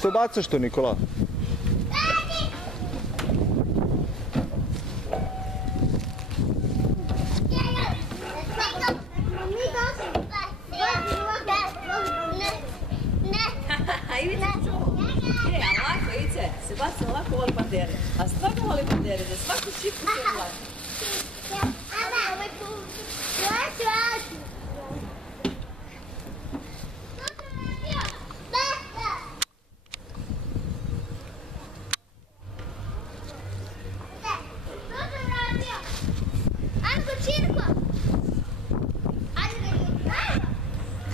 Što bacaš to, Nikola? Se baci ovako voli bandere, a stvarno voli bandere, za svaku šipku se vlači.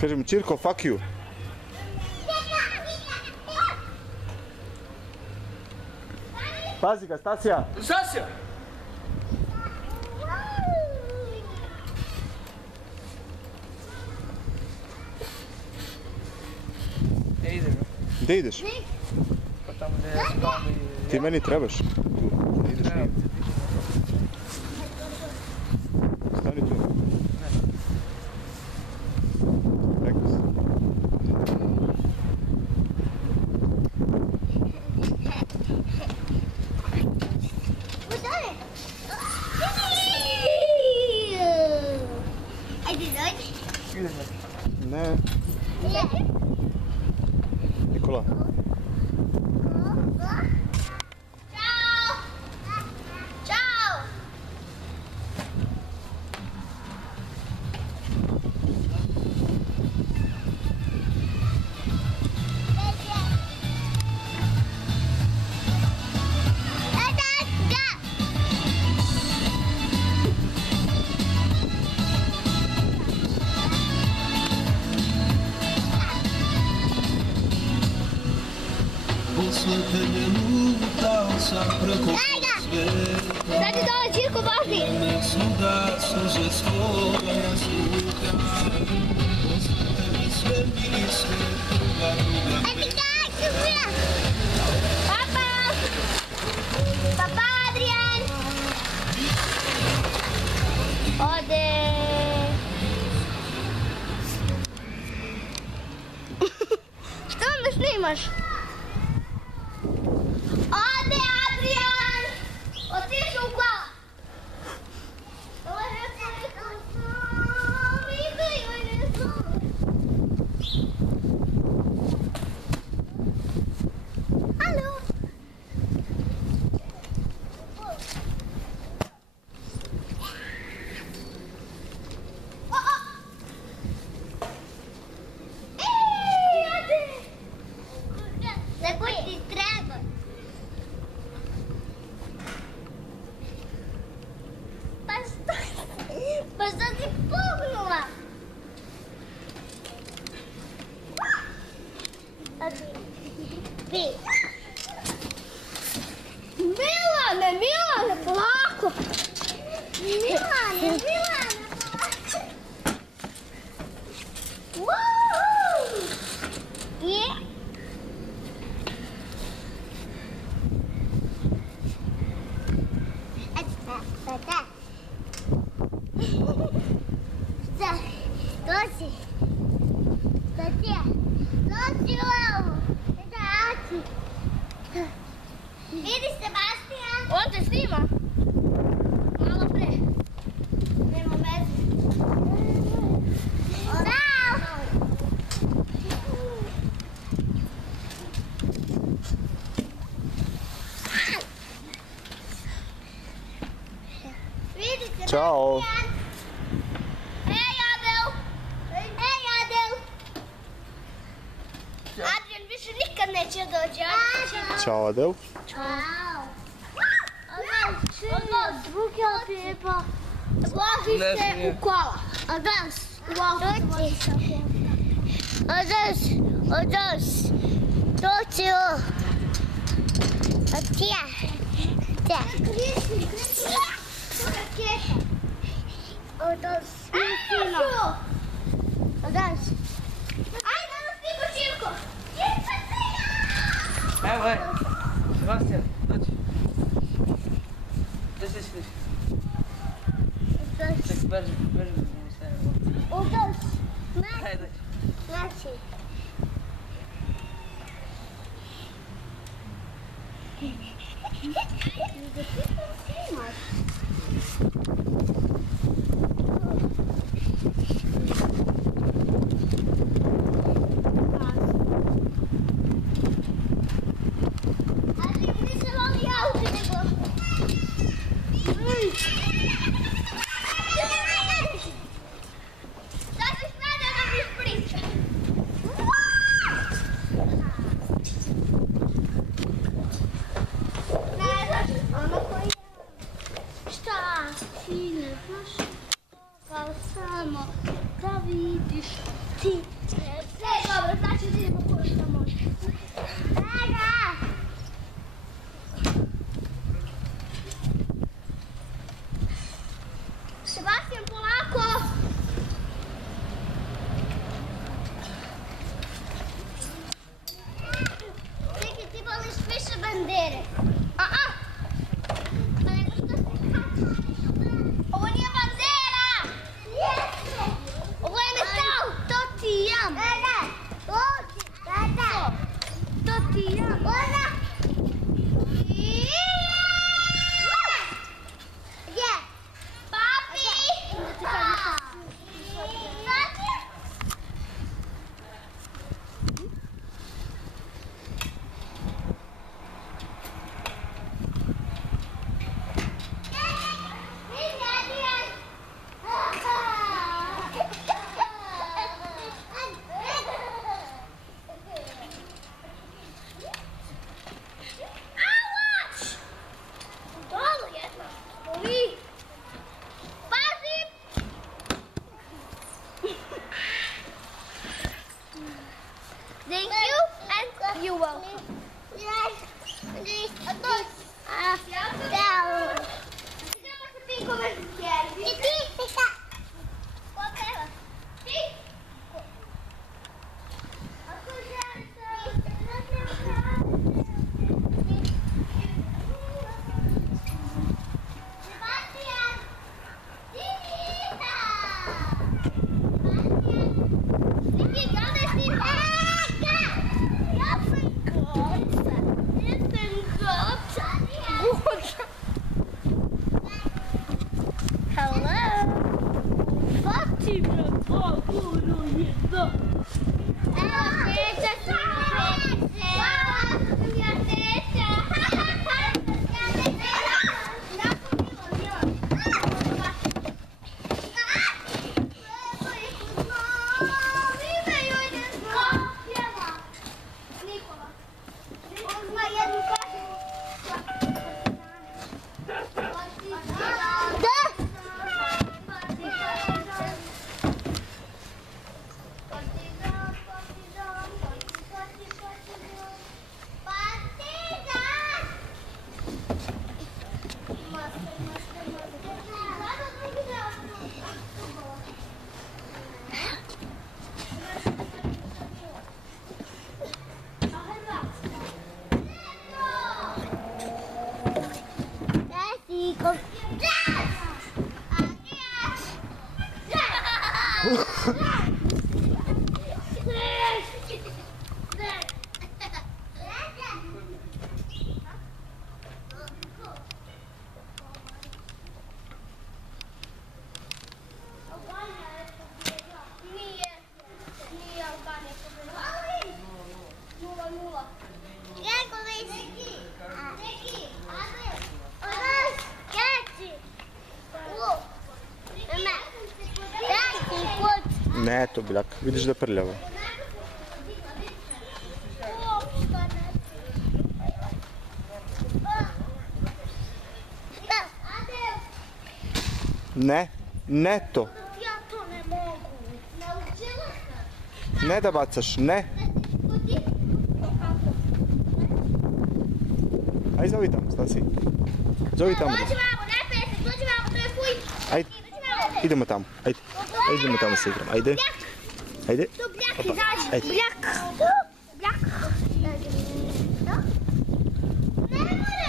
Kažem, Čirko, fuck you. Pazi ga, Stasija! Stasija! Idem. Gdje ideš? Pa tamo gdje ja spavam i... Ti meni trebaš. Tu, gdje ideš? Stani tu. Rekao sam. Ne. Nikola. Dajte dole, Čirko, važni! Papa! Papa, Adrian! Ode! Što onda snimaš? Ode, Adrian! Otišu u glavu! Halo! Nekoj ti treba. Pa što si pognula? Milane, polako! Milane, polako! Je? Dođi. Dođi ovo. Dođi. Vidi Sebastian. On te snima. Malo pre. Nema veze. Zdravo. Vidi Sebastian. Ćao. Adrian više nikad neće doći. Ćao, Adel. Ćao. Odnos, ruke opijepa. Zloži se u kola. Odnos, odnos. Doći o. Otija. Odnos. Odnos. Ajde, stigo Čirko. Evo, Sebastian, dođi. Dođi. Ček, beži, mi stavimo. Odnos. Ajde, dođi. Znači. Samo da vidiš ti. Dobro, znači da idemo ko što može. Sebastian, polako! Čekaj, ti voliš više bandere. Pa nego što se kače. Ovo nije bandera! Ovo je metal! To ti jam! To ti jam! Gdje? Papi! Thank you and you're welcome. Ne, to biljak. Vidiš da je prljavo. Ne, ne to. Ja to ne mogu. Naučila sam. Ne da bacaš, ne. Ajde, zovi tamo, Stasi. Zovi tamo. Dođi vamo, ne pesek, dođi vamo, to je fuj. Ajde, idemo tamo, ajde. Ajde, idemo tamo se igram, ajde. Ajde. To bljak izađi. Ajde. Bljak. Bljak. Ne more.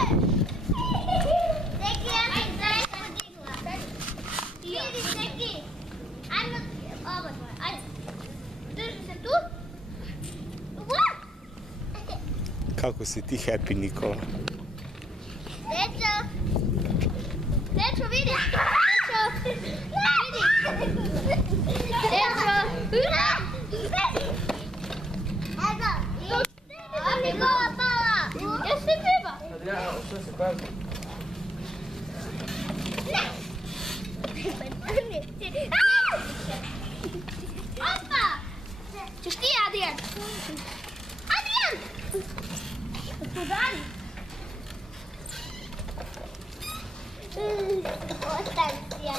Neki, ja sam zaista podigla. Vidi, neki. Ajmo, ovo tvoje, ajde. Drži se tu. Kako si ti happy, Nikola. Adriana, što se pazi? Opa! Ćeš ti, Adrian? Adrian! Gospodari! Ostani si, ja.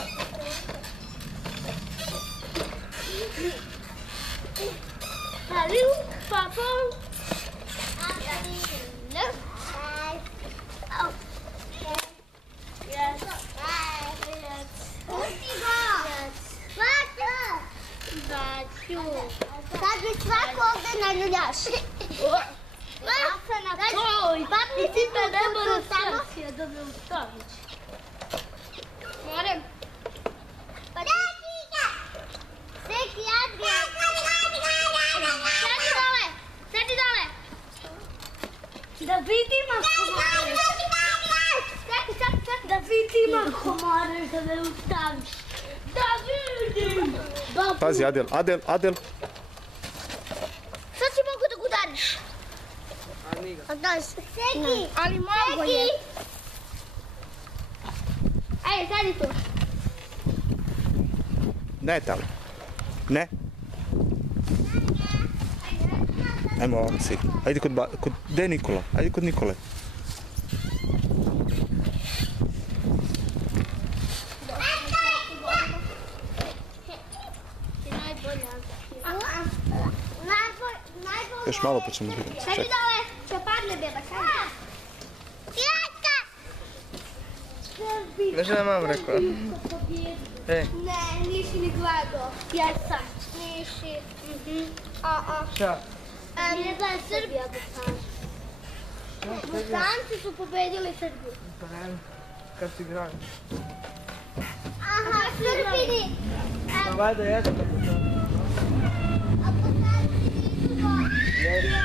Hallo, papa. Sad bi svako ovdje naljuljaš. Papi, ti pa ne moram selfija da me ustaviš. Moram. Seki, Adrian. Sedi dole. Sedi dole. Da vidim ako moraš. Da vidim ako moraš da me ustaviš. Da vidim. Pazi, Adel. Sad si mogu da ga udariš. Seki. Ali mogu je. Ajde, sedi tu. Ne tamo. Ne. Ajmo ovdje se igra. Ajde gdje je Nikola? Ajde kod Nikole. Još malo pa ćemo vidjeti. Sedi dole, će padne beba, sedi. Znaš da je mam rekao? E, Ne, nisi ni gledao. Jesam. Nisi. šta? Ne znam, Srbija da kaže. Bosanci su pobedili Srbiju. Pa ne, kad si igrali. Aha, Srbini. Pa valjda jedno kako to. A Bosanci nisu dobili.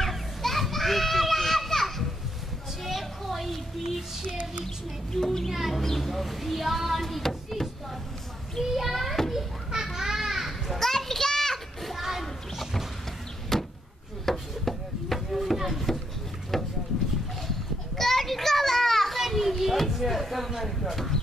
Čeko i Bičević, Medunjani, Pijani, svi su dobili. Pijani. Kočka! Kočkova! Kad meni kao?